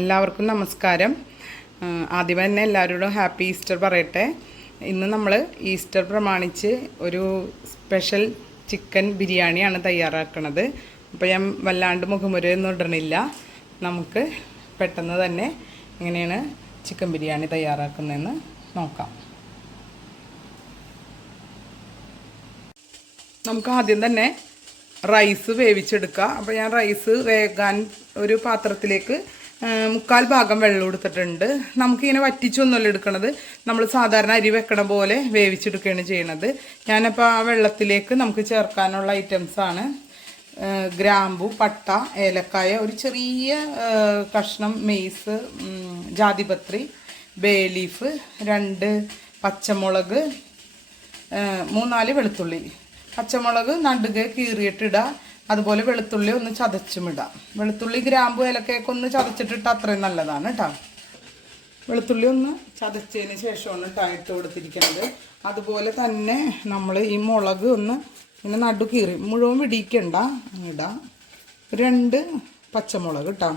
എല്ലാവർക്കും നമസ്കാരം. ആദ്യം തന്നെ എല്ലാവരോടും ഹാപ്പി ഈസ്റ്റർ പറയട്ടെ. ഇന്ന് നമ്മൾ ഈസ്റ്റർ പ്രമാണിച്ച് ഒരു സ്പെഷ്യൽ ചിക്കൻ ബിരിയാണിയാണ് തയ്യാറാക്കുന്നത് അപ്പോൾ ഞാൻ വല്ലാണ്ട് മുഖമുരയൊന്നും ഇടണില്ല. നമുക്ക് പെട്ടെന്ന് തന്നെ എങ്ങനെയാണ് ചിക്കൻ ബിരിയാണി തയ്യാറാക്കുന്നതെന്ന് നോക്കാം. നമുക്ക് ആദ്യം തന്നെ റൈസ് വേവിച്ചെടുക്കാം. അപ്പോൾ ഞാൻ റൈസ് വേകാൻ ഒരു പാത്രത്തിലേക്ക് മുക്കാൽ ഭാഗം വെള്ളം എടുത്തിട്ടുണ്ട്. നമുക്കിങ്ങനെ വറ്റിച്ചൊന്നുമല്ല എടുക്കണത്. നമ്മൾ സാധാരണ അരി വെക്കണ പോലെ വേവിച്ചെടുക്കുകയാണ് ചെയ്യണത്. ഞാനപ്പോൾ ആ വെള്ളത്തിലേക്ക് നമുക്ക് ചേർക്കാനുള്ള ഐറ്റംസാണ് ഗ്രാമ്പു പട്ട ഏലക്കായ ഒരു ചെറിയ കഷ്ണം മെയ്സ് ജാതിപത്രി ബേ ലീഫ് രണ്ട് പച്ചമുളക് മൂന്നാൽ വെളുത്തുള്ളി. പച്ചമുളക് നടുക കീറിയിട്ടിടുക അതുപോലെ വെളുത്തുള്ളി ഒന്ന് ചതച്ചും ഇടാം. വെളുത്തുള്ളി ഗ്രാമ്പു ഏലക്കയൊക്കെ ഒന്ന് ചതച്ചിട്ടിട്ട് അത്രയും നല്ലതാണ് കേട്ടോ വെളുത്തുള്ളി ഒന്ന് ചതച്ചതിന് ശേഷമാണ് കേട്ടോ ഇട്ട് കൊടുത്തിരിക്കുന്നത്. അതുപോലെ തന്നെ നമ്മൾ ഈ മുളക് ഒന്ന് ഇങ്ങനെ നടു കീറി മുഴുവൻ പിടിക്കണ്ട ഇടാം. രണ്ട് പച്ചമുളക് കേട്ടോ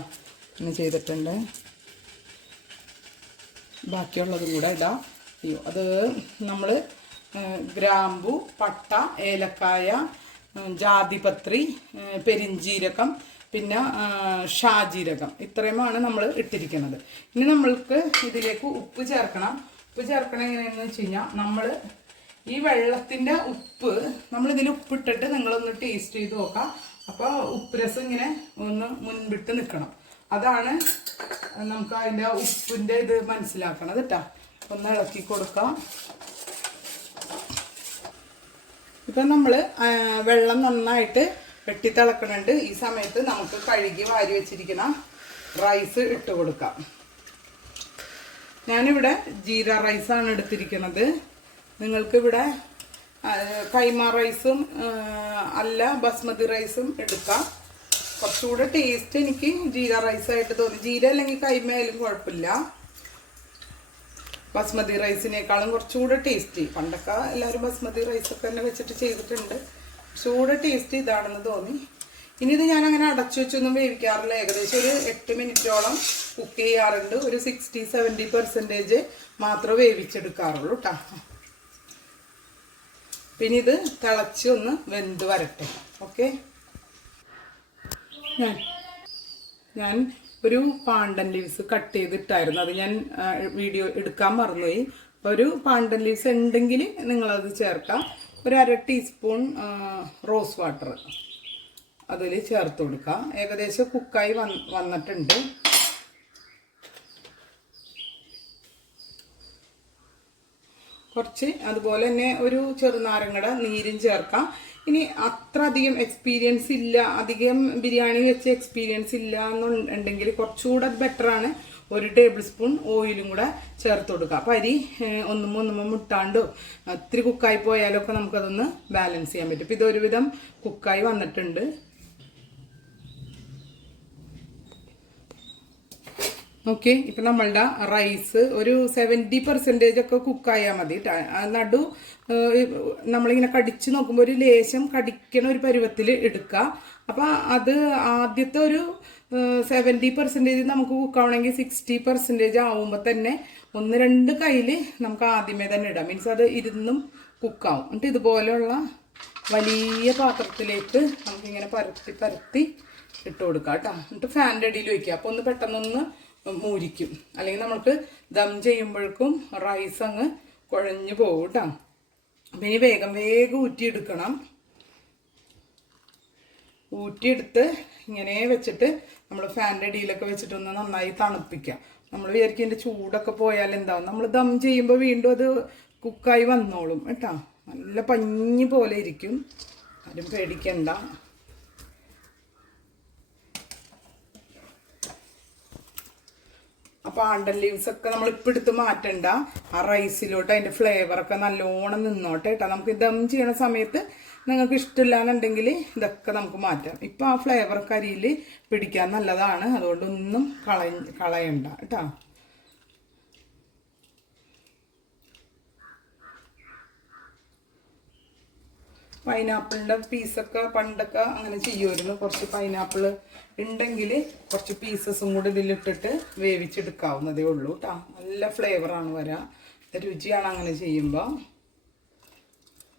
ഇങ്ങനെ ചെയ്തിട്ടുണ്ട്. ബാക്കിയുള്ളതും കൂടെ ഇടാം. അയ്യോ അത് നമ്മൾ ഗ്രാമ്പു പട്ട ഏലക്കായ ജാതിപത്രി പെരിഞ്ചീരകം പിന്നെ ഷാജീരകം. ഇത്രയുമാണ് നമ്മൾ ഇട്ടിരിക്കുന്നത്. ഇനി നമ്മൾക്ക് ഇതിലേക്ക് ഉപ്പ് ചേർക്കണം. ഉപ്പ് ചേർക്കണം എങ്ങനെയാണെന്ന് വെച്ച് കഴിഞ്ഞാൽ നമ്മൾ ഈ വെള്ളത്തിന്റെ ഉപ്പ് നമ്മൾ ഇതിൽ ഉപ്പിട്ടിട്ട് നിങ്ങളൊന്ന് ടേസ്റ്റ് ചെയ്ത് നോക്കാം. അപ്പോൾ ഉപ്പ് രസം ഇങ്ങനെ ഒന്ന് മുൻപിട്ട് നിൽക്കണം അതാണ് നമുക്ക് അതിന്റെ ഉപ്പിന്റെ ഇത് മനസ്സിലാക്കണം കേട്ടോ ഒന്ന് ഇളക്കി കൊടുക്കാം. ഇപ്പം നമ്മൾ വെള്ളം നന്നായിട്ട് വെട്ടി വെട്ടിത്തിളക്കണുണ്ട്. ഈ സമയത്ത് നമുക്ക് കഴുകി വാരി വെച്ചിരിക്കുന്ന റൈസ് ഇട്ട് കൊടുക്കാം. ഞാനിവിടെ ജീര റൈസാണ് എടുത്തിരിക്കുന്നത്. നിങ്ങൾക്കിവിടെ കൈമ റൈസും അല്ല ബസ്മതി റൈസും എടുക്കാം. കുറച്ചുകൂടെ ടേസ്റ്റ് എനിക്ക് ജീര റൈസായിട്ട് തോന്നി. ജീര അല്ലെങ്കിൽ കൈമ ആയാലും കുഴപ്പമില്ല. ബസ്മതി റൈസിനേക്കാളും കുറച്ചുകൂടെ ടേസ്റ്റി. പണ്ടൊക്കെ എല്ലാവരും ബസ്മതി റൈസൊക്കെ തന്നെ വെച്ചിട്ട് ചെയ്തിട്ടുണ്ട്. കുറച്ചുകൂടെ ടേസ്റ്റി ഇതാണെന്ന് തോന്നി. ഇനി ഇത് ഞാൻ അങ്ങനെ അടച്ചു വെച്ചൊന്നും വേവിക്കാറില്ല. ഏകദേശം ഒരു എട്ട് മിനിറ്റോളം കുക്ക് ചെയ്യാറുണ്ട്. ഒരു സിക്സ്റ്റി സെവന്റി പെർസെന്റേജ് മാത്രം വേവിച്ചെടുക്കാറുള്ളൂ കേട്ടോ പിന്നെ ഇത് തിളച്ച് ഒന്ന് വെന്ത് വരട്ടെ. ഓക്കെ? ഞാൻ ഞാൻ ഒരു പാണ്ടൻ ലീവ്സ് കട്ട് ചെയ്തിട്ടായിരുന്നു. അത് ഞാൻ വീഡിയോ എടുക്കാൻ മറന്നുപോയി. അപ്പോൾ ഒരു പാണ്ടൻ ലീവ്സ് ഉണ്ടെങ്കിൽ നിങ്ങളത് ചേർക്കാം. ഒരു അര ടീസ്പൂൺ റോസ് വാട്ടർ അതിൽ ചേർത്ത് കൊടുക്കാം ഏകദേശം കുക്കായി വന്ന് വന്നിട്ടുണ്ട്. കുറച്ച് അതുപോലെ തന്നെ ഒരു ചെറുനാരങ്ങയുടെ നീരും ചേർക്കാം. ഇനി അത്ര അധികം എക്സ്പീരിയൻസ് ഇല്ല. അധികം ബിരിയാണി വെച്ച് എക്സ്പീരിയൻസ് ഇല്ല എന്നുണ്ടെങ്കിൽ കുറച്ചുകൂടെ ആണ് ഒരു ടേബിൾ സ്പൂൺ ഓയിലും കൂടെ ചേർത്ത് കൊടുക്കുക. അപ്പം അരി ഒന്നും ഒന്നും മുട്ടാണ്ടോ ഇത്തിരി കുക്കായി പോയാലൊക്കെ നമുക്കതൊന്ന് ബാലൻസ് ചെയ്യാൻ പറ്റും. ഇപ്പം ഇതൊരുവിധം കുക്കായി വന്നിട്ടുണ്ട്. ഓക്കെ ഇപ്പം നമ്മളുടെ റൈസ് ഒരു സെവന്റി പെർസെന്റേജ് ഒക്കെ കുക്കായാൽ മതി. നടു നമ്മളിങ്ങനെ കടിച്ച് നോക്കുമ്പോൾ ഒരു ലേശം കടിക്കണ ഒരു പരുവത്തിൽ എടുക്കുക അപ്പം അത് ആദ്യത്തെ ഒരു സെവന്റി പെർസെന്റേജ് നമുക്ക് കുക്കാവണമെങ്കിൽ സിക്സ്റ്റി പെർസെന്റേജ് ആവുമ്പോൾ തന്നെ ഒന്ന് രണ്ട് കയ്യിൽ നമുക്ക് ആദ്യമേ തന്നെ ഇടാം. മീൻസ് അത് ഇരുന്നും കുക്കാവും എന്നിട്ട് ഇതുപോലെയുള്ള വലിയ പാത്രത്തിലേക്ക് നമുക്കിങ്ങനെ പരത്തി പരത്തി ഇട്ട് കൊടുക്കാം കേട്ടോ എന്നിട്ട് ഫാനിന്റെ അടിയിൽ വയ്ക്കുക അപ്പോൾ ഒന്ന് പെട്ടെന്നൊന്ന് മൂരിക്കും. അല്ലെങ്കിൽ നമ്മൾക്ക് ദം ചെയ്യുമ്പോഴേക്കും റൈസ് അങ്ങ് കുഴഞ്ഞു പോകും കേട്ടോ അപ്പം ഇനി വേഗം വേഗം ഊറ്റിയെടുക്കണം. ഊറ്റിയെടുത്ത് ഇങ്ങനെ വെച്ചിട്ട് നമ്മൾ ഫാനിന്റെ അടിയിലൊക്കെ വെച്ചിട്ടൊന്ന് നന്നായി തണുപ്പിക്കാം. നമ്മൾ വിചാരിക്കും എന്റെ ചൂടൊക്കെ പോയാൽ എന്താവും. നമ്മൾ ദം ചെയ്യുമ്പോൾ വീണ്ടും അത് കുക്കായി വന്നോളും കേട്ടോ നല്ല പഞ്ഞി പോലെ ഇരിക്കും. ആരും പേടിക്കണ്ട. അപ്പോൾ ആണ്ടൻ ലീവ്സ് ഒക്കെ നമ്മൾ ഇപ്പം എടുത്ത് മാറ്റണ്ട. ആ റൈസിലോട്ട് അതിന്റെ ഫ്ലേവറൊക്കെ നല്ലോണം നിന്നോട്ടെ കേട്ടോ നമുക്ക് ദം ചെയ്യണ സമയത്ത് നിങ്ങൾക്ക് ഇഷ്ടമില്ലാന്നുണ്ടെങ്കിൽ ഇതൊക്കെ നമുക്ക് മാറ്റാം. ഇപ്പം ആ ഫ്ലേവർ കരിയിൽ പിടിക്കാൻ നല്ലതാണ്. അതുകൊണ്ടൊന്നും കളയ കളയണ്ട കേട്ടോ പൈനാപ്പിളിന്റെ പീസൊക്കെ പണ്ടൊക്കെ അങ്ങനെ ചെയ്യുമായിരുന്നു. കുറച്ച് പൈനാപ്പിൾ ഉണ്ടെങ്കിൽ കുറച്ച് പീസസും കൂടി ഇതിലിട്ടിട്ട് വേവിച്ചെടുക്കാവുന്നതേ ഉള്ളൂ കേട്ടോ നല്ല ഫ്ലേവറാണ് വരാം. രുചിയാണ് അങ്ങനെ ചെയ്യുമ്പോൾ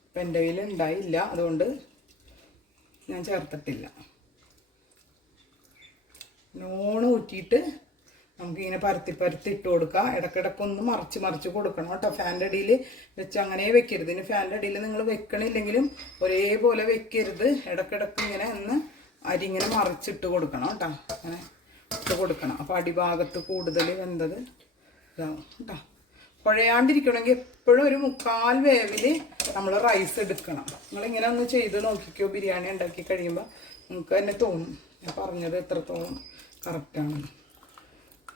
ഇപ്പം എന്റെ കയ്യിൽ ഉണ്ടായില്ല. അതുകൊണ്ട് ഞാൻ ചേർത്തിട്ടില്ല. നോണ് ഊറ്റിയിട്ട് നമുക്കിങ്ങനെ പരത്തി പരത്തി ഇട്ട് കൊടുക്കാം. ഇടക്കിടക്ക് ഒന്ന് മറിച്ച് മറിച്ച് കൊടുക്കണം കേട്ടോ. ഫാന്റെ അടിയിൽ വെച്ച് അങ്ങനെ വെക്കരുത്. ഇനി ഫാന്റെ അടിയിൽ നിങ്ങൾ വെക്കണില്ലെങ്കിലും ഒരേപോലെ വെക്കരുത്. ഇടക്കിടക്ക് ഇങ്ങനെ ഒന്ന് അരി ഇങ്ങനെ മറിച്ചിട്ട് കൊടുക്കണം കേട്ടോ. അങ്ങനെ ഇട്ട് കൊടുക്കണം. അപ്പോൾ അടിഭാഗത്ത് കൂടുതൽ വെന്തത് ഇതാവും കേട്ടോ. കുഴയാണ്ടിരിക്കണമെങ്കിൽ എപ്പോഴും ഒരു മുക്കാൽ വേവിൽ നമ്മൾ റൈസ് എടുക്കണം. നിങ്ങളിങ്ങനെ ഒന്ന് ചെയ്ത് നോക്കിക്കോ. ബിരിയാണി ഉണ്ടാക്കി കഴിയുമ്പോൾ നിങ്ങൾക്ക് തന്നെ തോന്നും. ഞാൻ പറഞ്ഞത് എത്രത്തോളം കറക്റ്റാണ്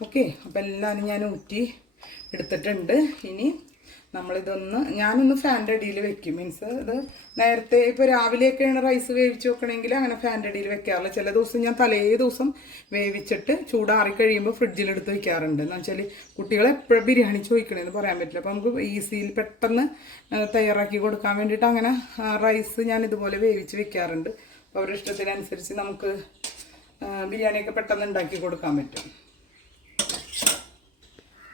ഓക്കെ അപ്പം എല്ലാവരും ഞാൻ ഊറ്റി എടുത്തിട്ടുണ്ട്. ഇനി നമ്മളിതൊന്ന് ഞാനൊന്ന് ഫാന്റെ അടിയിൽ വെക്കും. മീൻസ് ഇത് നേരത്തെ ഇപ്പോൾ രാവിലെയൊക്കെയാണ് റൈസ് വേവിച്ച് വെക്കണമെങ്കിൽ അങ്ങനെ ഫാന്റെ അടിയിൽ വെക്കാറില്ല. ചില ദിവസം ഞാൻ തലേ ദിവസം വേവിച്ചിട്ട് ചൂടാറി കഴിയുമ്പോൾ ഫ്രിഡ്ജിലെടുത്ത് വെക്കാറുണ്ട്. എന്ന് വെച്ചാൽ കുട്ടികളെ എപ്പോഴും ബിരിയാണി ചോദിക്കണമെന്ന് പറയാൻ പറ്റില്ല. അപ്പോൾ നമുക്ക് ഈസിയിൽ പെട്ടെന്ന് തയ്യാറാക്കി കൊടുക്കാൻ വേണ്ടിയിട്ട് അങ്ങനെ റൈസ് ഞാൻ ഇതുപോലെ വേവിച്ച് വെക്കാറുണ്ട്. അപ്പോൾ അവരുടെ ഇഷ്ടത്തിനനുസരിച്ച് നമുക്ക് ബിരിയാണിയൊക്കെ പെട്ടെന്ന് ഉണ്ടാക്കി കൊടുക്കാൻ പറ്റും.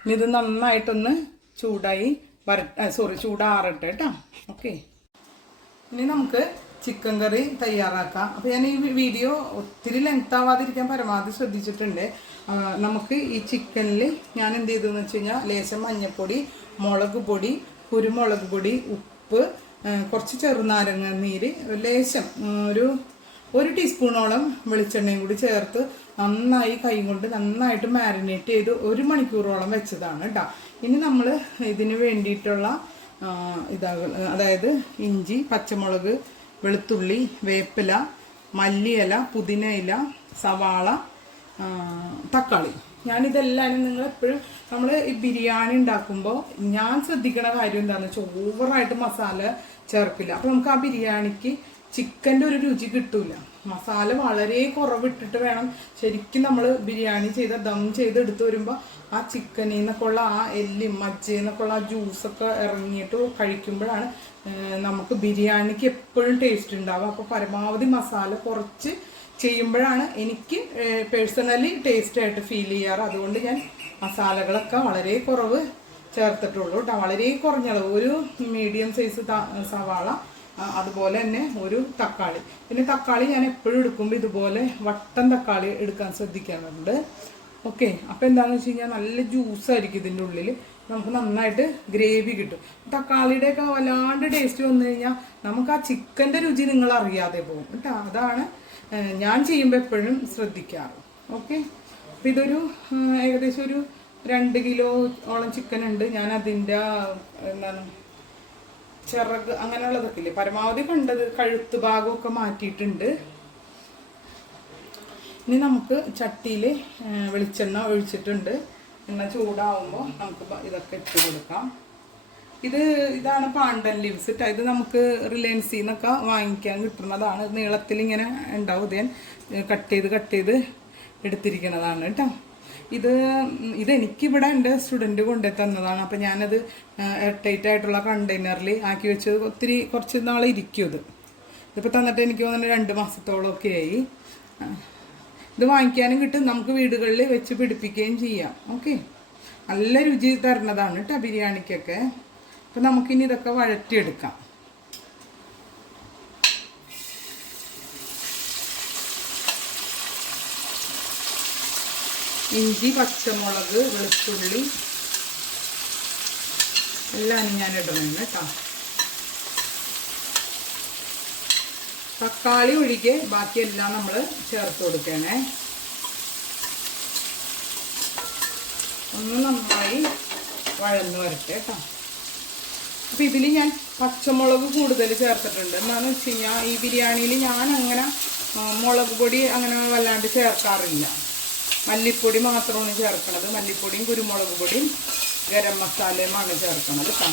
ഇനി ഇത് നന്നായിട്ടൊന്ന് ചൂടായി വര സോറി ചൂടാറട്ടെ കേട്ടോ. ഓക്കെ ഇനി നമുക്ക് ചിക്കൻ കറി തയ്യാറാക്കാം. അപ്പോൾ ഞാൻ ഈ വീഡിയോ ഒത്തിരി ലെങ്ത് ആവാതിരിക്കാൻ പരമാവധി ശ്രദ്ധിച്ചിട്ടുണ്ട്. നമുക്ക് ഈ ചിക്കനിൽ ഞാൻ എന്ത് ചെയ്തതെന്ന് വെച്ച് കഴിഞ്ഞാൽ ലേശം മഞ്ഞൾപ്പൊടി മുളക് പൊടി കുരുമുളക് പൊടി ഉപ്പ് കുറച്ച് ചെറുനാരങ്ങ നീര് ലേശം ഒരു ഒരു ടീസ്പൂണോളം വെളിച്ചെണ്ണയും കൂടി ചേർത്ത് നന്നായി കൈ കൊണ്ട് നന്നായിട്ട് മാരിനേറ്റ് ചെയ്ത് ഒരു മണിക്കൂറോളം വെച്ചതാണ് കേട്ടോ ഇനി നമ്മൾ ഇതിന് വേണ്ടിയിട്ടുള്ള ഇതാ അതായത് ഇഞ്ചി പച്ചമുളക് വെളുത്തുള്ളി വേപ്പില മല്ലിയില പുതിനയില സവാള തക്കാളി തക്കാളി. ഞാനിതെല്ലാം നിങ്ങൾ എപ്പോഴും നമ്മൾ ഈ ബിരിയാണി ഉണ്ടാക്കുമ്പോൾ ഞാൻ ശ്രദ്ധിക്കണ കാര്യം എന്താണെന്ന് വെച്ചാൽ ഓവറായിട്ട് മസാല ചേർക്കില്ല. അപ്പോൾ നമുക്ക് ആ ബിരിയാണിക്ക് ചിക്കന്റെ ഒരു രുചി കിട്ടൂല. മസാല വളരെ കുറവിട്ടിട്ട് വേണം. ശരിക്കും നമ്മൾ ബിരിയാണി ചെയ്ത ദം ചെയ്ത് എടുത്തു വരുമ്പോൾ ആ ചിക്കനിൽ നിന്നൊക്കെ ഉള്ള ആ എല്ലും മജ്ജയിൽ നിന്നൊക്കെ ഉള്ള ആ ജ്യൂസൊക്കെ ഇറങ്ങിയിട്ട് കഴിക്കുമ്പോഴാണ് നമുക്ക് ബിരിയാണിക്ക് എപ്പോഴും ടേസ്റ്റ് ഉണ്ടാവുക. അപ്പോൾ പരമാവധി മസാല കുറച്ച് ചെയ്യുമ്പോഴാണ് എനിക്ക് പേഴ്സണലി ടേസ്റ്റ് ആയിട്ട് ഫീൽ ചെയ്യാറ്. അതുകൊണ്ട് ഞാൻ മസാലകളൊക്കെ വളരെ കുറവ് ചേർത്തിട്ടുള്ളൂ കേട്ടോ. വളരെ കുറഞ്ഞളവ് ഒരു മീഡിയം സൈസ് സവാള അതുപോലെ തന്നെ ഒരു തക്കാളി. പിന്നെ തക്കാളി ഞാൻ എപ്പോഴും എടുക്കുമ്പോൾ ഇതുപോലെ വട്ടം തക്കാളി എടുക്കാൻ ശ്രദ്ധിക്കാറുണ്ട് ഓക്കെ അപ്പോൾ എന്താണെന്ന് വെച്ച് കഴിഞ്ഞാൽ നല്ല ജ്യൂസായിരിക്കും ഇതിന്റെ ഉള്ളിൽ നമുക്ക് നന്നായിട്ട് ഗ്രേവി കിട്ടും. തക്കാളിയുടെയൊക്കെ വല്ലാണ്ട് ടേസ്റ്റ് വന്നു കഴിഞ്ഞാൽ നമുക്ക് ആ ചിക്കന്റെ രുചി നിങ്ങൾ അറിയാതെ പോകും കേട്ടോ. അതാണ് ഞാൻ ചെയ്യുമ്പോൾ എപ്പോഴും ശ്രദ്ധിക്കാറ്. ഓക്കെ അപ്പോൾ ഇതൊരു ഏകദേശം ഒരു രണ്ട് ഓളം ചിക്കൻ ഉണ്ട്. ഞാൻ അതിന്റെ എന്താണ് ചിറക് അങ്ങനെയുള്ളതൊക്കെ ഇല്ലേ പരമാവധി കണ്ടത് കഴുത്ത് ഭാഗമൊക്കെ മാറ്റിയിട്ടുണ്ട്. ഇനി നമുക്ക് ചട്ടിയിൽ വെളിച്ചെണ്ണ ഒഴിച്ചിട്ടുണ്ട്. എണ്ണ ചൂടാവുമ്പോൾ നമുക്ക് ഇതൊക്കെ ഇട്ട് കൊടുക്കാം. ഇത് ഇതാണ് പാണ്ടൻ ലീവ്സ് കേട്ടോ ഇത് നമുക്ക് റിലയൻസിൽ നിന്നൊക്കെ വാങ്ങിക്കാൻ കിട്ടുന്നതാണ്. നീളത്തിൽ ഇങ്ങനെ ഉണ്ടാവും. ഇതേ കട്ട് ചെയ്ത് കട്ട് ചെയ്ത് എടുത്തിരിക്കുന്നതാണ് കേട്ടോ ഇത് ഇത് എനിക്കിവിടെ എന്റെ സ്റ്റുഡന്റ് കൊണ്ടുപോയി തന്നതാണ്. അപ്പം ഞാനത് എയർടൈറ്റ് ആയിട്ടുള്ള കണ്ടെയ്നറിൽ ആക്കി വെച്ച് ഒത്തിരി കുറച്ച് നാൾ ഇരിക്കും ഇത്. ഇതിപ്പോൾ തന്നിട്ട് എനിക്ക് തോന്നുന്നു രണ്ട് മാസത്തോളമൊക്കെ ആയി. ഇത് വാങ്ങിക്കാനും കിട്ടും. നമുക്ക് വീടുകളിൽ വെച്ച് പിടിപ്പിക്കുകയും ചെയ്യാം. ഓക്കെ? നല്ല രുചി തരുന്നതാണ് കേട്ടോ ബിരിയാണിക്കൊക്കെ. അപ്പം നമുക്കിനി ഇതൊക്കെ വഴറ്റിയെടുക്കാം. ഇഞ്ചി പച്ചമുളക് വെളുത്തുള്ളി. എല്ലാം ഞാൻ ഇടണം കേട്ടോ. തക്കാളി ഒഴികെ ബാക്കിയെല്ലാം നമ്മൾ ചേർത്ത് കൊടുക്കണേ. ഒന്ന് നന്നായി വഴന്ന് വരട്ടെ കേട്ടോ. അപ്പം ഇതിൽ ഞാൻ പച്ചമുളക് കൂടുതൽ ചേർത്തിട്ടുണ്ട്. എന്താണെന്ന് വെച്ച് കഴിഞ്ഞാൽ ഈ ബിരിയാണിയിൽ ഞാൻ അങ്ങനെ മുളക് പൊടി അങ്ങനെ വല്ലാണ്ട് ചേർക്കാറില്ല. മല്ലിപ്പൊടി മാത്രമാണ് ചേർക്കണത്. മല്ലിപ്പൊടിയും കുരുമുളക് പൊടിയും ഗരം മസാലയുമാണ് ചേർക്കണത് കേട്ടോ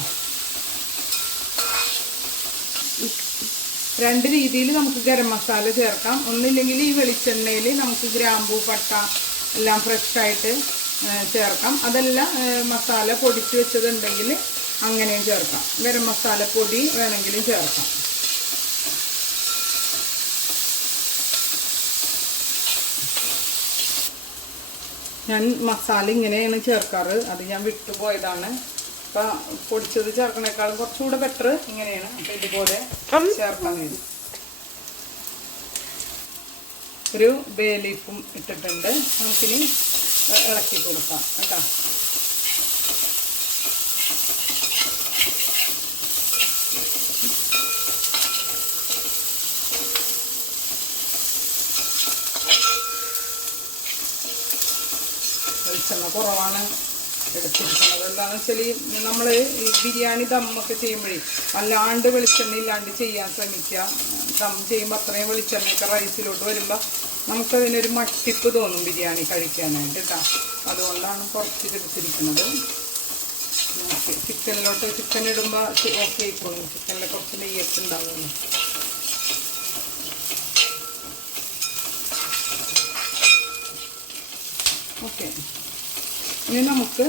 രണ്ട് രീതിയിൽ നമുക്ക് ഗരം മസാല ചേർക്കാം. ഒന്നില്ലെങ്കിൽ ഈ വെളിച്ചെണ്ണയിൽ നമുക്ക് ഗ്രാമ്പൂ പട്ട എല്ലാം ഫ്രഷായിട്ട് ചേർക്കാം. അതല്ല മസാല പൊടിച്ച് വെച്ചതുണ്ടെങ്കിൽ അങ്ങനെയും ചേർക്കാം. ഗരം മസാല പൊടി വേണമെങ്കിലും ചേർക്കാം. ഞാൻ മസാല ഇങ്ങനെയാണ് ചേർക്കാറ്. അത് ഞാൻ വിട്ടുപോയതാണ് അപ്പം പൊടിച്ചത് ചേർക്കണേക്കാളും കുറച്ചുകൂടെ ബെറ്റർ ഇങ്ങനെയാണ്. അപ്പം ഇതുപോലെ ചേർക്കാൻ വേണ്ടി ഒരു ബേ ലീഫും ഇട്ടിട്ടുണ്ട്. നമുക്കിനി ഇളക്കി കൊടുക്കാം. കേട്ടോ വെളിച്ചെണ്ണ കുറവാണ് എടുത്തിരിക്കുന്നത്. എന്താണെന്ന് വെച്ചാൽ നമ്മൾ ഈ ബിരിയാണി ദമ്മൊക്കെ ചെയ്യുമ്പോഴേ അല്ലാണ്ട് വെളിച്ചെണ്ണ ഇല്ലാണ്ട് ചെയ്യാൻ ശ്രമിക്കുക. ദം ചെയ്യുമ്പോൾ അത്രയും വെളിച്ചെണ്ണയൊക്കെ റൈസിലോട്ട് വരുമ്പോൾ നമുക്കതിനൊരു മട്ടിപ്പ് തോന്നും ബിരിയാണി കഴിക്കാനായിട്ട് കേട്ടോ അതുകൊണ്ടാണ് കുറച്ച് എടുത്തിരിക്കുന്നത്. ചിക്കനിലോട്ട് ചിക്കൻ ഇടുമ്പോൾ ഓക്കെ ആയിക്കോളും. ചിക്കനിൽ കുറച്ച് നെയ്യൊക്കെ ഉണ്ടാവുമല്ലോ ഓക്കെ. ഇനി നമുക്ക്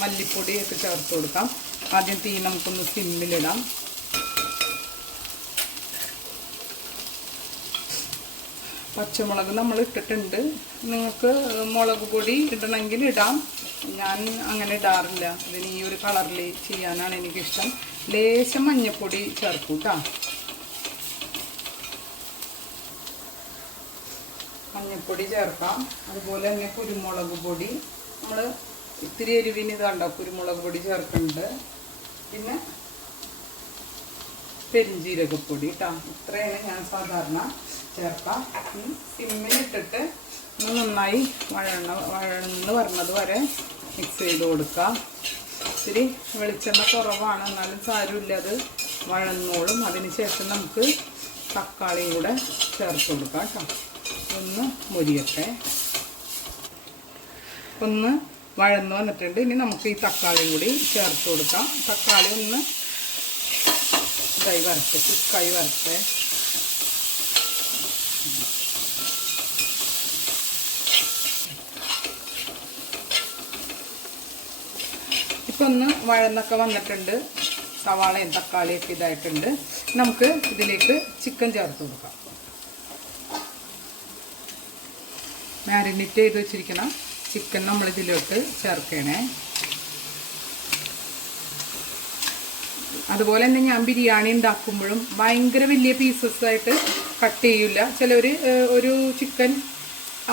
മല്ലിപ്പൊടിയൊക്കെ ചേർത്ത് കൊടുക്കാം. ആദ്യം തീ നമുക്കൊന്ന് സിമ്മിലിടാം. പച്ചമുളക് നമ്മൾ ഇട്ടിട്ടുണ്ട്. നിങ്ങൾക്ക് മുളക് പൊടി ഇടണമെങ്കിൽ ഇടാം. ഞാൻ അങ്ങനെ ഇടാറില്ല. ഇതിന് ഈ ഒരു കളറിൽ ചെയ്യാനാണ് എനിക്കിഷ്ടം. ലേശം മഞ്ഞൾപ്പൊടി ചേർക്കും കേട്ടോ മഞ്ഞൾപ്പൊടി ചേർക്കാം. അതുപോലെ തന്നെ കുരുമുളക് പൊടി. നമ്മൾ ഇത്തിരി എരിവിന് കണ്ടോ? കുരുമുളക് പൊടി ചേർക്കുന്നുണ്ട്. പിന്നെ പെരിഞ്ജീരകപ്പൊടി കേട്ടോ ഇത്രയാണ് ഞാൻ സാധാരണ ചേർക്കാം സിമ്മിലിട്ടിട്ട് ഒന്ന് നന്നായി വഴണ വഴന്ന് വരണത് വരെ മിക്സ് ചെയ്ത് കൊടുക്കാം. ഇത്തിരി വെളിച്ചെണ്ണ കുറവാണ്. എന്നാലും സാരമില്ല. അത് വഴന്നോളും. അതിനുശേഷം നമുക്ക് തക്കാളിയും കൂടെ ചേർത്ത് കൊടുക്കാം കേട്ടോ ഒന്ന് മുരിയട്ടെ. ഒന്ന് വഴന്ന് വന്നിട്ടുണ്ട്. ഇനി നമുക്ക് ഈ തക്കാളിയും കൂടി ചേർത്ത് കൊടുക്കാം. തക്കാളി ഒന്ന് ഇതായി വരട്ടെ കുക്കായി വരട്ടെ. ഇപ്പം ഒന്ന് വഴന്നൊക്കെ വന്നിട്ടുണ്ട്. സവാളയും തക്കാളിയൊക്കെ ഇതായിട്ടുണ്ട്. നമുക്ക് ഇതിലേക്ക് ചിക്കൻ ചേർത്ത് കൊടുക്കാം. മാരിനേറ്റ് ചെയ്ത് വെച്ചിരിക്കണം. ചിക്കൻ നമ്മൾ ഇതിലോട്ട് ചേർക്കണേ. അതുപോലെ തന്നെ ഞാൻ ബിരിയാണി ഉണ്ടാക്കുമ്പോഴും ഭയങ്കര വലിയ പീസസ് ആയിട്ട് കട്ട് ചെയ്യില്ല ചിലർ ഒരു ചിക്കൻ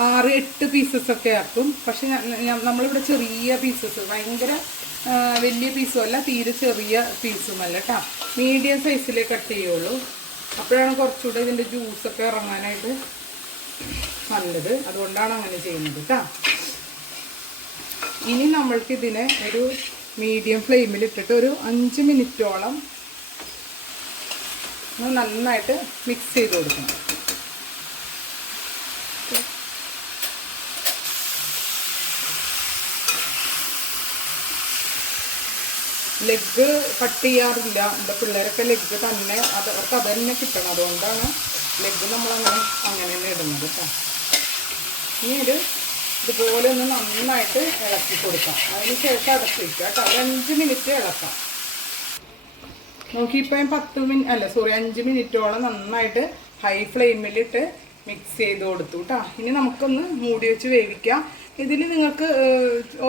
ആറ് എട്ട് പീസസ് ഒക്കെ ആക്കും. പക്ഷെ നമ്മളിവിടെ ചെറിയ പീസസ് ഭയങ്കര വലിയ പീസും അല്ല തീരെ ചെറിയ പീസുമല്ല കേട്ടോ മീഡിയം സൈസിലേ കട്ട് ചെയ്യുള്ളൂ. അപ്പോഴാണ് കുറച്ചുകൂടെ ഇതിന്റെ ജ്യൂസൊക്കെ ഇറങ്ങാനായിട്ട് നല്ലത്. അതുകൊണ്ടാണ് അങ്ങനെ ചെയ്യുന്നത് കേട്ടോ ഇനി നമ്മൾക്ക് ഇതിനെ ഒരു മീഡിയം ഫ്ലെയിമിൽ ഇട്ടിട്ട് ഒരു അഞ്ച് മിനിറ്റോളം നന്നായിട്ട് മിക്സ് ചെയ്ത് കൊടുക്കണം. ലെഗ് കട്ട് ചെയ്യാറില്ല. എന്റെ പിള്ളേരൊക്കെ ലെഗ് തന്നെ അത് അവർക്ക് അത് തന്നെ കിട്ടണം. അതുകൊണ്ടാണ് ലെഗ് നമ്മളങ്ങനെ അങ്ങനെ തന്നെ ഇടുന്നത് കേട്ടോ ഇനി ഒരു ഇതുപോലെ ഒന്ന് നന്നായിട്ട് ഇളക്കി കൊടുക്കാം. അതിന് ശേഷം അടച്ചു വയ്ക്കുക കേട്ടോ. ഒരു അഞ്ച് മിനിറ്റ് ഇളക്കാം. നോക്കി ഞാൻ പത്ത് മിനിറ്റ് അല്ല സോറി അഞ്ച് മിനിറ്റോളം നന്നായിട്ട് ഹൈ ഫ്ലെയിമിലിട്ട് മിക്സ് ചെയ്ത് കൊടുത്തു കേട്ടോ. ഇനി നമുക്കൊന്ന് മൂടി വെച്ച് വേവിക്കാം. ഇതിൽ നിങ്ങൾക്ക്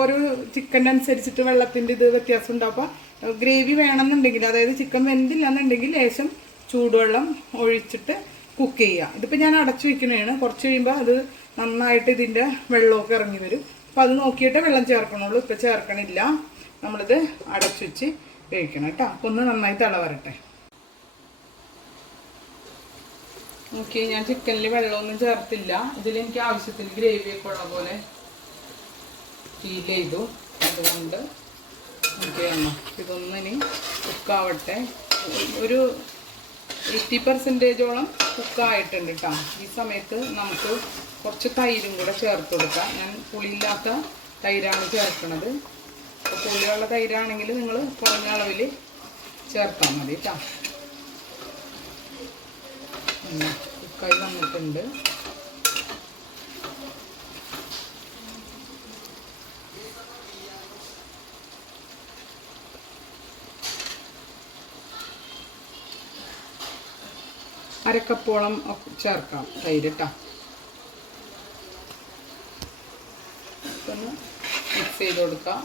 ഓരോ ചിക്കന്റെ അനുസരിച്ചിട്ട് വെള്ളത്തിന്റെ ഇത് വ്യത്യാസം ഉണ്ടാവും ഗ്രേവി വേണമെന്നുണ്ടെങ്കിൽ അതായത് ചിക്കൻ വെന്തില്ല എന്നുണ്ടെങ്കിൽ ലേശം ചൂടുവെള്ളം ഒഴിച്ചിട്ട് കുക്ക് ചെയ്യുക ഇതിപ്പോൾ ഞാൻ അടച്ചു വെക്കണതാണ് കുറച്ച് കഴിയുമ്പോൾ അത് നന്നായിട്ട് ഇതിന്റെ വെള്ളമൊക്കെ ഇറങ്ങി വരും. അപ്പോൾ അത് നോക്കിയിട്ട് വെള്ളം ചേർക്കണുള്ളൂ. ഇപ്പോൾ ചേർക്കണില്ല. നമ്മളിത് അടച്ചു വെച്ച് വേവിക്കണം കേട്ടോ. അപ്പോൾ ഒന്ന് നന്നായി തള വരട്ടെ ഓക്കെ ഞാൻ ചിക്കനിൽ വെള്ളമൊന്നും ചേർത്തില്ല. ഇതിൽ എനിക്ക് ആവശ്യത്തിന് ഗ്രേവിയൊക്കെ ഉള്ള പോലെ ഫീൽ ചെയ്തു. അതുകൊണ്ട് ഓക്കെ അമ്മ ഇതൊന്നിനി കുക്കാവട്ടെ ഒരു എയ്റ്റി പെർസെന്റേജോളം കുക്കായിട്ടുണ്ട് കേട്ടോ ഈ സമയത്ത് നമുക്ക് കുറച്ച് തൈരും കൂടെ ചേർത്ത് കൊടുക്കാം. ഞാൻ പുളിയില്ലാത്ത തൈരാണ് ചേർക്കുന്നത്. അപ്പോൾ പുളിയുള്ള തൈരാണെങ്കിൽ നിങ്ങൾ കുറഞ്ഞ അളവിൽ ചേർത്താൽ മതി കേട്ടോ കുക്കായി വന്നിട്ടുണ്ട്. അരക്കപ്പോളം കപ്പോളം ചേർക്കാം തൈര് കേട്ടോ മിക്സ് ചെയ്ത് കൊടുക്കാം.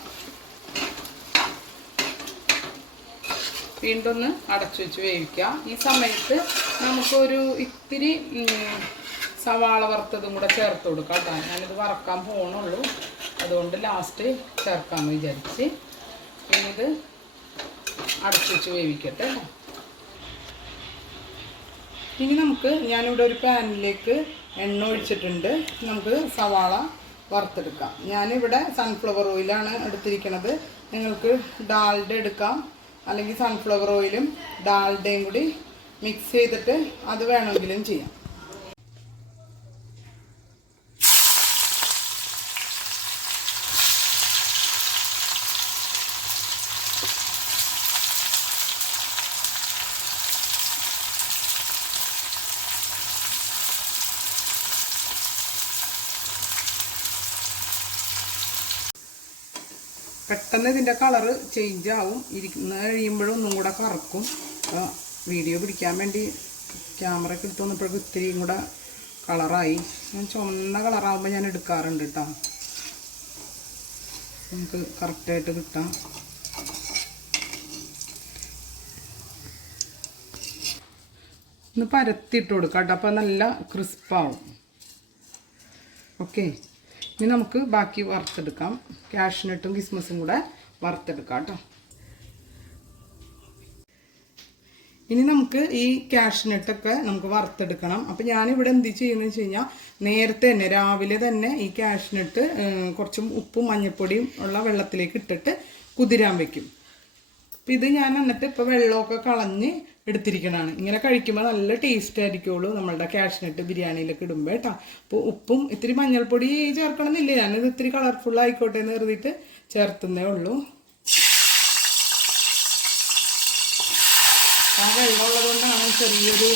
വീണ്ടും ഒന്ന് അടച്ചു വെച്ച് വേവിക്കാം. ഈ സമയത്ത് നമുക്കൊരു ഇത്തിരി സവാള വറുത്തതും കൂടെ ചേർത്ത് കൊടുക്കാം കേട്ടോ ഞാനിത് വറക്കാൻ പോകണുള്ളൂ അതുകൊണ്ട് ലാസ്റ്റ് ചേർക്കാമെന്ന് വിചാരിച്ച്. ഇത് അടച്ചു വെച്ച് വേവിക്കട്ടെ കേട്ടോ ഇനി നമുക്ക് ഞാനിവിടെ ഒരു പാനിലേക്ക് എണ്ണ ഒഴിച്ചിട്ടുണ്ട്. നമുക്ക് സവാള വറുത്തെടുക്കാം. ഞാനിവിടെ സൺഫ്ലവർ ഓയിലാണ് എടുത്തിരിക്കുന്നത് നിങ്ങൾക്ക് ഡാൽഡ എടുക്കാം. അല്ലെങ്കിൽ സൺഫ്ലവർ ഓയിലും ഡാൽഡയും കൂടി മിക്സ് ചെയ്തിട്ട് അത് വേണമെങ്കിലും ചെയ്യാം. പെട്ടെന്ന് ഇതിന്റെ കളറ് ചേഞ്ച് ആവും. ഇരിക്കുന്ന കഴിയുമ്പോഴും ഒന്നും കൂടെ കറക്കും. വീഡിയോ പിടിക്കാൻ വേണ്ടി ക്യാമറയ്ക്ക് എടുത്ത് വന്നപ്പോഴേക്കും ഇത്തിരിയും കൂടെ കളറായി ഞാൻ ചുമന്ന കളറാകുമ്പോൾ ഞാൻ എടുക്കാറുണ്ട് കേട്ടോ നമുക്ക് കറക്റ്റായിട്ട് കിട്ടാം. ഒന്ന് പരത്തിയിട്ട് കൊടുക്കാം കേട്ടോ അപ്പോൾ നല്ല ക്രിസ്പാവും ഓക്കെ ഇനി നമുക്ക് ബാക്കി വറുത്തെടുക്കാം. കാഷ്നട്ടും കിസ്മസും കൂടെ വറുത്തെടുക്കാം കേട്ടോ ഇനി നമുക്ക് ഈ കാഷ്നട്ടൊക്കെ നമുക്ക് വറുത്തെടുക്കണം. അപ്പം ഞാനിവിടെ എന്ത് ചെയ്യുന്നത് വെച്ച് കഴിഞ്ഞാൽ നേരത്തെ തന്നെ രാവിലെ തന്നെ ഈ കാഷ്നട്ട് കുറച്ചും ഉപ്പും മഞ്ഞൾപ്പൊടിയും ഉള്ള വെള്ളത്തിലേക്ക് ഇട്ടിട്ട് കുതിരാൻ വെക്കും. അപ്പം ഇത് ഞാൻ എന്നിട്ട് ഇപ്പോൾ വെള്ളമൊക്കെ കളഞ്ഞ് എടുത്തിരിക്കണതാണ്. ഇങ്ങനെ കഴിക്കുമ്പോൾ നല്ല ടേസ്റ്റ് ആയിരിക്കുള്ളൂ നമ്മളുടെ കാഷ്നട്ട് ബിരിയാണിയിലൊക്കെ ഇടുമ്പോൾ കേട്ടോ. അപ്പോൾ ഉപ്പും ഇത്തിരി മഞ്ഞൾപ്പൊടി ചേർക്കണമെന്നില്ല. ഞാനിത് ഇത്തിരി കളർഫുൾ ആയിക്കോട്ടെ എന്ന് കരുതിയിട്ട് ചേർത്തുന്നേ ഉള്ളൂ. ആ വെള്ളം ഉള്ളതുകൊണ്ടാണ് ചെറിയൊരു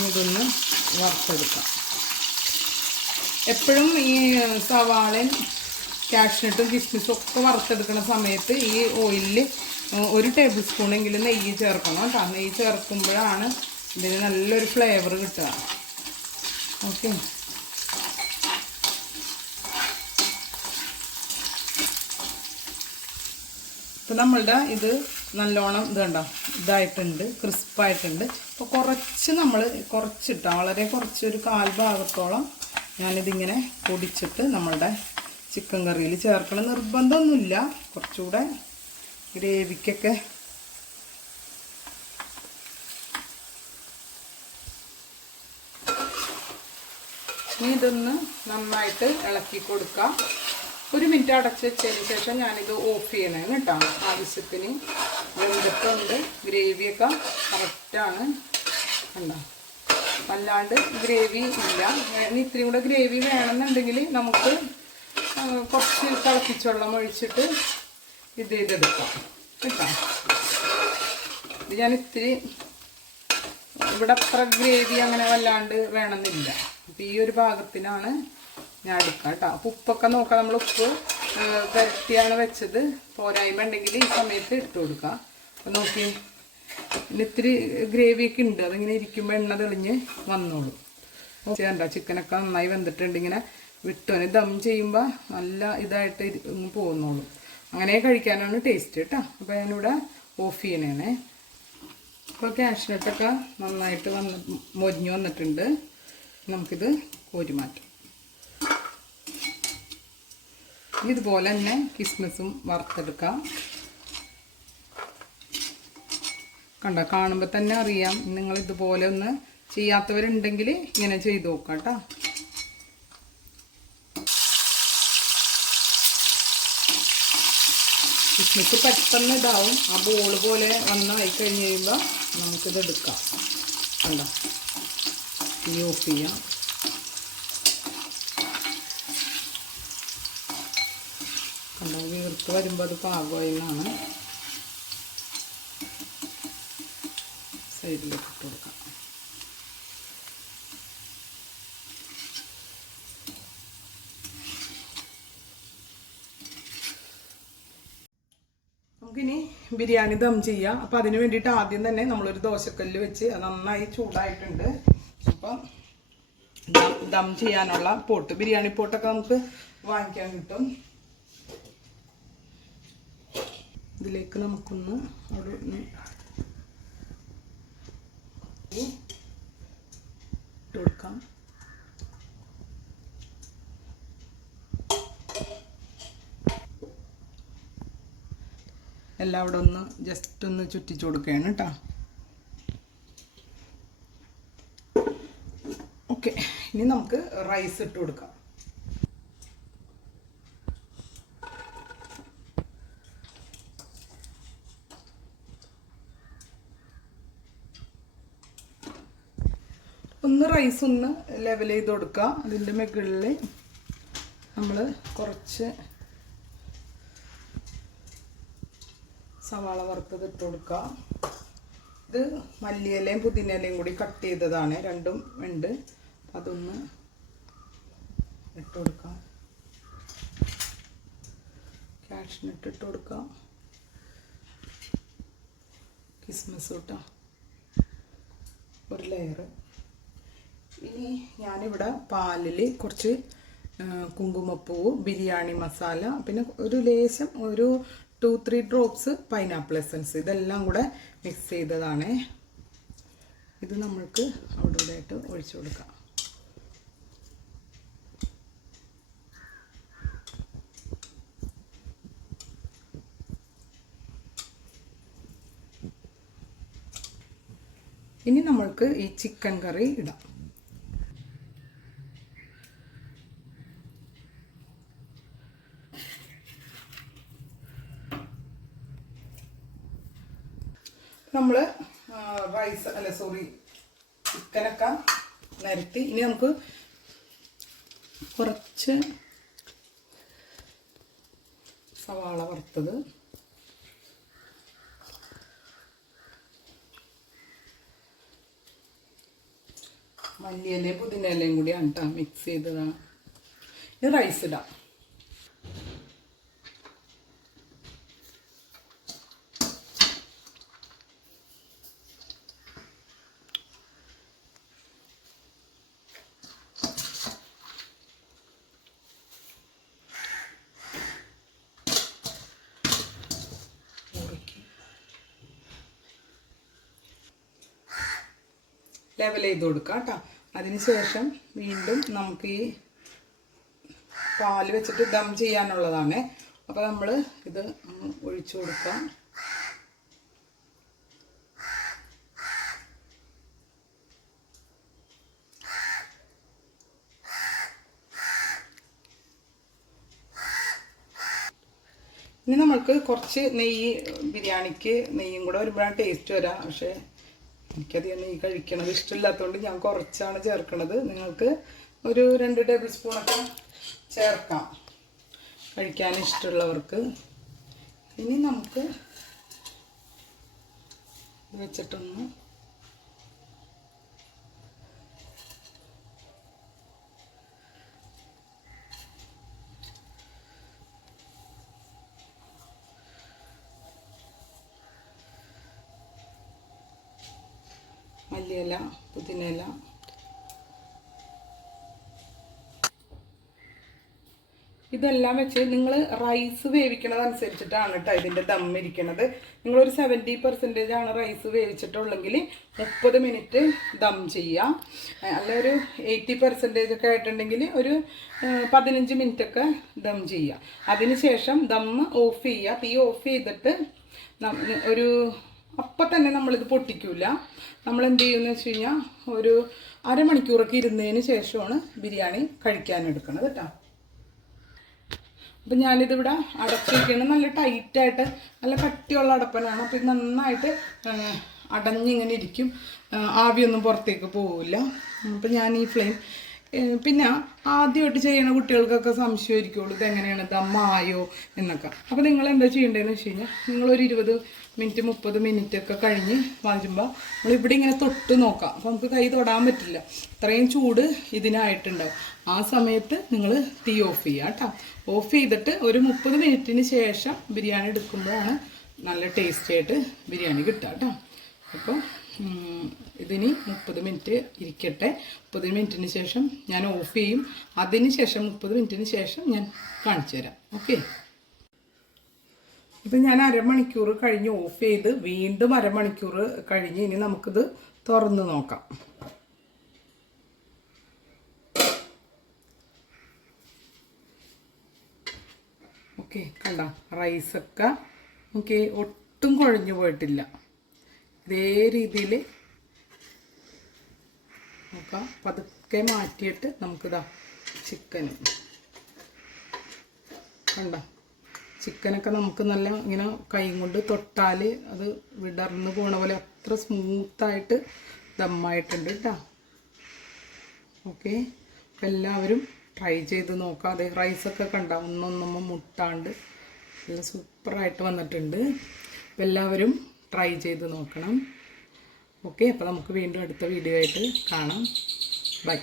ഇനി ഇതൊന്ന് വറുത്തെടുക്കാം. എപ്പോഴും ഈ സവാളയും കാഷ്നട്ടും കിസ്മിസും ഒക്കെ വറുത്തെടുക്കുന്ന സമയത്ത് ഈ ഓയിലിൽ ഒരു ടേബിൾ സ്പൂണെങ്കിലും നെയ്യ് ചേർക്കണം കേട്ടോ. നെയ്യ് ചേർക്കുമ്പോഴാണ് ഇതിന് നല്ലൊരു ഫ്ലേവർ കിട്ടുക. ഓക്കെ. ഇപ്പം നമ്മളുടെ ഇത് നല്ലോണം ഇത് കണ്ടോ? ഇതായിട്ടുണ്ട് ക്രിസ്പായിട്ടുണ്ട്. അപ്പോൾ കുറച്ച് നമ്മൾ കുറച്ചിട്ട് വളരെ കുറച്ച് ഒരു കാൽ ഭാഗത്തോളം ഞാനിതിങ്ങനെ പൊടിച്ചിട്ട് നമ്മളുടെ ചിക്കൻ കറിയിൽ ചേർക്കണം. നിർബന്ധമൊന്നുമില്ല. കുറച്ചുകൂടെ ഗ്രേവിക്കൊക്കെ ഇനി ഇതൊന്ന് നന്നായിട്ട് ഇളക്കി കൊടുക്കാം. ഒരു മിനിറ്റ് അടച്ച് വെച്ചതിന് ശേഷം ഞാനിത് ഓഫ് ചെയ്യണേ കേട്ടോ. ആവശ്യത്തിന് വെന്തിട്ടുണ്ട്. ഗ്രേവിയൊക്കെ കറക്റ്റാണ് കണ്ടോ? അല്ലാണ്ട് ഗ്രേവി ഇല്ല. ഇനി ഇത്രയും കൂടെ ഗ്രേവി വേണമെന്നുണ്ടെങ്കിൽ നമുക്ക് കുറച്ച് തിളപ്പിച്ച വെള്ളം ഒഴിച്ചിട്ട് ഇത് ചെയ്തെടുക്കാം കേട്ടോ. ഇത് ഞാൻ ഇത്തിരി ഇവിടെ അത്ര ഗ്രേവി അങ്ങനെ വല്ലാണ്ട് വേണമെന്നില്ല. അപ്പം ഈ ഒരു ഭാഗത്തിനാണ് ഞാൻ എടുക്കാം കേട്ടോ. അപ്പോൾ ഉപ്പൊക്കെ നോക്കാം നമ്മൾ ഉപ്പ് പരത്തിയാണ് വെച്ചത്. പോരായ്മ ഉണ്ടെങ്കിൽ ഈ സമയത്ത് ഇട്ട് കൊടുക്കുക അപ്പം നോക്കി. പിന്നെ ഇത്തിരി ഗ്രേവിയൊക്കെ ഉണ്ട്. അതിങ്ങനെ ഇരിക്കുമ്പോൾ എണ്ണ തെളിഞ്ഞ് വന്നോളൂ. ചെയ്യണ്ട ചിക്കനൊക്കെ നന്നായി വെന്തിട്ടുണ്ട്. ഇങ്ങനെ വിട്ടോനെ ദം ചെയ്യുമ്പോൾ നല്ല ഇതായിട്ട് പോകുന്നോളൂ അങ്ങനെ കഴിക്കാനാണ് ടേസ്റ്റ് കേട്ടോ. അപ്പോൾ ഞാനിവിടെ ഓഫ് ചെയ്യണേ ഇപ്പോൾ ക്യാഷ്നട്ടൊക്കെ നന്നായിട്ട് വന്ന് മൊരിഞ്ഞു വന്നിട്ടുണ്ട്. നമുക്കിത് കോരി മാറ്റാം ഇനി ഇതുപോലെ തന്നെ കിസ്മിസും വറുത്തെടുക്കാം. കണ്ട കാണുമ്പോൾ തന്നെ അറിയാം നിങ്ങൾ ഇതുപോലെ ഒന്ന് ചെയ്യാത്തവരുണ്ടെങ്കിൽ ഇങ്ങനെ ചെയ്ത് നോക്കാം കേട്ടോ. കിസ്മിസ് പെട്ടെന്ന് ഇതാവും. ആ ബോൾ പോലെ വന്നായി കഴിഞ്ഞ് കഴിയുമ്പോൾ നമുക്കിത് എടുക്കാം. കണ്ട? ഓഫ് ചെയ്യാം. കണ്ട വീർത്ത് വരുമ്പോൾ അത് പാകമായി എന്നാണ് സൈഡിലേക്ക് ഇട്ട് കൊടുക്കാം. നമുക്കിനി ബിരിയാണി ദം ചെയ്യാം. അപ്പം അതിന് വേണ്ടിയിട്ട് ആദ്യം തന്നെ നമ്മളൊരു ദോശക്കല്ല് വെച്ച് അത് നന്നായി ചൂടായിട്ടുണ്ട്. അപ്പം ദം ചെയ്യാനുള്ള പോട്ട് ബിരിയാണി പോട്ടൊക്കെ നമുക്ക് വാങ്ങിക്കാൻ കിട്ടും. ഇതിലേക്ക് നമുക്കൊന്ന് അവിടെ ഇട്ട് കൊടുക്കാം. എല്ലാം അവിടെ ഒന്ന് ജസ്റ്റ് ഒന്ന് ചുറ്റിച്ചു കൊടുക്കുകയാണ് കേട്ടോ. ഓക്കെ ഇനി നമുക്ക് റൈസ് ഇട്ട് കൊടുക്കാം ഒന്ന് റൈസ് ഒന്ന് ലെവൽ ചെയ്ത് കൊടുക്കുക അതിന്റെ മുകളിൽ നമ്മൾ കുറച്ച് സവാള വറുത്തത് ഇട്ട് കൊടുക്കുക ഇത് മല്ലിയിലയും പുതിനയിലയും കൂടി കട്ട് ചെയ്തതാണ്. രണ്ടും ഉണ്ട്. അതൊന്ന് ഇട്ട് കൊടുക്കാം. കാഷ്നട്ട് ഇട്ട് കൊടുക്കാം. കിസ്മസ് കിട്ടാം ഒരു ലെയർ ഇനി ഞാനിവിടെ പാലിൽ കുറച്ച് കുങ്കുമപ്പൂവ് ബിരിയാണി മസാല പിന്നെ ഒരു ലേശം ഒരു two three drops pineapple essence ഇതെല്ലാം കൂടെ മിക്സ് ചെയ്തതാണ്. ഇത് നമ്മൾക്ക് അവിടെ ഇവിടെ ആയിട്ട് ഒഴിച്ചു കൊടുക്കാം. ഇനി നമ്മൾക്ക് ഈ ചിക്കൻ കറി ഇടാം. നമ്മൾ റൈസ് അല്ല സോറി ചിക്കനൊക്കെ നിരത്തി. ഇനി നമുക്ക് കുറച്ച് സവാള വറുത്തത്. മല്ലിയിലയും പുതിനയിലയും കൂടിയാണ് കേട്ടോ മിക്സ് ചെയ്തതാണ് ഇത് റൈസ് ഇടാം. ലെവൽ ചെയ്ത് കൊടുക്കുക കേട്ടോ. അതിനുശേഷം വീണ്ടും നമുക്ക് ഈ പാൽ വെച്ചിട്ട് ദം ചെയ്യാനുള്ളതാണ്. അപ്പോൾ നമ്മൾ ഇത് ഒഴിച്ചു കൊടുക്കാം. ഇനി നമുക്ക് കുറച്ച് നെയ്യ് ബിരിയാണിക്ക് നെയ്യും കൂടെ ഒരുപാട് ടേസ്റ്റ് വരാം. പക്ഷേ എനിക്കധികം നെയ്യ് കഴിക്കണത് ഇഷ്ടമില്ലാത്തതുകൊണ്ട് ഞാൻ കുറച്ചാണ് ചേർക്കണത്. നിങ്ങൾക്ക് ഒരു രണ്ട് ടേബിൾ സ്പൂണൊക്കെ ചേർക്കാം. കഴിക്കാൻ ഇഷ്ടമുള്ളവർക്ക്. ഇനി നമുക്ക് വെച്ചിട്ടൊന്ന് മല്ലിയില പുതിനയില ഇതെല്ലാം വെച്ച് നിങ്ങൾ റൈസ് വേവിക്കണതനുസരിച്ചിട്ടാണ് കേട്ടോ ഇതിന്റെ ദം ഇരിക്കണത്. നിങ്ങളൊരു സെവന്റി പെർസെന്റേജ് ആണ് റൈസ് വേവിച്ചിട്ടുള്ളെങ്കിൽ മുപ്പത് മിനിറ്റ് ദം ചെയ്യാം. അല്ല ഒരു എയ്റ്റി പെർസെന്റേജ് ഒക്കെ ആയിട്ടുണ്ടെങ്കിൽ ഒരു പതിനഞ്ച് മിനിറ്റ് ഒക്കെ ദം ചെയ്യാം. അതിനുശേഷം ദം ഓഫ് ചെയ്യുക തീ ഓഫ് ചെയ്തിട്ട് ഒരു അപ്പം തന്നെ നമ്മളിത് പൊട്ടിക്കൂല. നമ്മൾ എന്ത് ചെയ്യുമെന്ന് വെച്ച് കഴിഞ്ഞാൽ ഒരു അരമണിക്കൂറൊക്കെ ഇരുന്നതിന് ശേഷമാണ് ബിരിയാണി കഴിക്കാൻ എടുക്കുന്നത് കേട്ടോ അപ്പം ഞാനിതിവിടെ അടച്ചിരിക്കുന്നത് നല്ല ടൈറ്റായിട്ട് നല്ല കട്ടിയുള്ള അടപ്പനാണ്. അപ്പം ഇത് നന്നായിട്ട് അടഞ്ഞിങ്ങനെ ഇരിക്കും. ആവിയൊന്നും പുറത്തേക്ക് പോവില്ല അപ്പം ഞാൻ ഈ ഫ്ലെയിം പിന്നെ ആദ്യമായിട്ട് ചെയ്യുന്ന കുട്ടികൾക്കൊക്കെ സംശയമായിരിക്കുള്ളൂ. ഇതെങ്ങനെയാണ്? ദമ്മായോ എന്നൊക്കെ. അപ്പോൾ നിങ്ങൾ എന്താ ചെയ്യേണ്ടതെന്ന് വെച്ച് കഴിഞ്ഞാൽ നിങ്ങളൊരു ഇരുപത് മിനിറ്റ് മുപ്പത് മിനിറ്റ് ഒക്കെ കഴിഞ്ഞ് വാങ്ങുമ്പോൾ നമ്മൾ ഇവിടെ ഇങ്ങനെ തൊട്ട് നോക്കാം. അപ്പോൾ നമുക്ക് കൈ തൊടാൻ പറ്റില്ല. ഇത്രയും ചൂട് ഇതിനായിട്ടുണ്ടാവും. ആ സമയത്ത് നിങ്ങൾ തീ ഓഫ് ചെയ്യുക കേട്ടോ ഓഫ് ചെയ്തിട്ട് ഒരു മുപ്പത് മിനിറ്റിന് ശേഷം ബിരിയാണി എടുക്കുമ്പോഴാണ് നല്ല ടേസ്റ്റി ആയിട്ട് ബിരിയാണി കിട്ടുക കേട്ടോ അപ്പോൾ ഇതിനി മുപ്പത് മിനിറ്റ് ഇരിക്കട്ടെ. മുപ്പത് മിനിറ്റിന് ശേഷം ഞാൻ ഓഫ് ചെയ്യും. അതിന് ശേഷം മുപ്പത് മിനിറ്റിന് ശേഷം ഞാൻ കാണിച്ചു തരാം. ഓക്കെ? ഇപ്പം ഞാൻ അരമണിക്കൂർ കഴിഞ്ഞ് ഓഫ് ചെയ്ത് വീണ്ടും അരമണിക്കൂർ കഴിഞ്ഞ് ഇനി നമുക്കിത് തുറന്ന് നോക്കാം. ഓക്കെ കണ്ട? റൈസൊക്കെ ഓക്കെ ഒട്ടും കുഴഞ്ഞു പോയിട്ടില്ല. ഇതേ രീതിയിൽ നോക്കാം. പതുക്കെ മാറ്റിയിട്ട് നമുക്കിതാ ചിക്കനും കണ്ട? ചിക്കനൊക്കെ നമുക്ക് നല്ല ഇങ്ങനെ കൈ കൊണ്ട് തൊട്ടാൽ അത് വിടർന്ന് പോണ പോലെ അത്ര സ്മൂത്തായിട്ട് ദമ്മായിട്ടുണ്ട് കേട്ടോ. ഓക്കെ. അപ്പം എല്ലാവരും ട്രൈ ചെയ്ത് നോക്കാം. അതെ റൈസൊക്കെ കണ്ട? ഒന്നൊന്നമ്മ മുട്ടാണ്ട് നല്ല സൂപ്പറായിട്ട് വന്നിട്ടുണ്ട്. അപ്പം എല്ലാവരും ട്രൈ ചെയ്ത് നോക്കണം. ഓക്കെ. അപ്പോൾ നമുക്ക് വീണ്ടും അടുത്ത വീഡിയോ ആയിട്ട് കാണാം. ബൈ.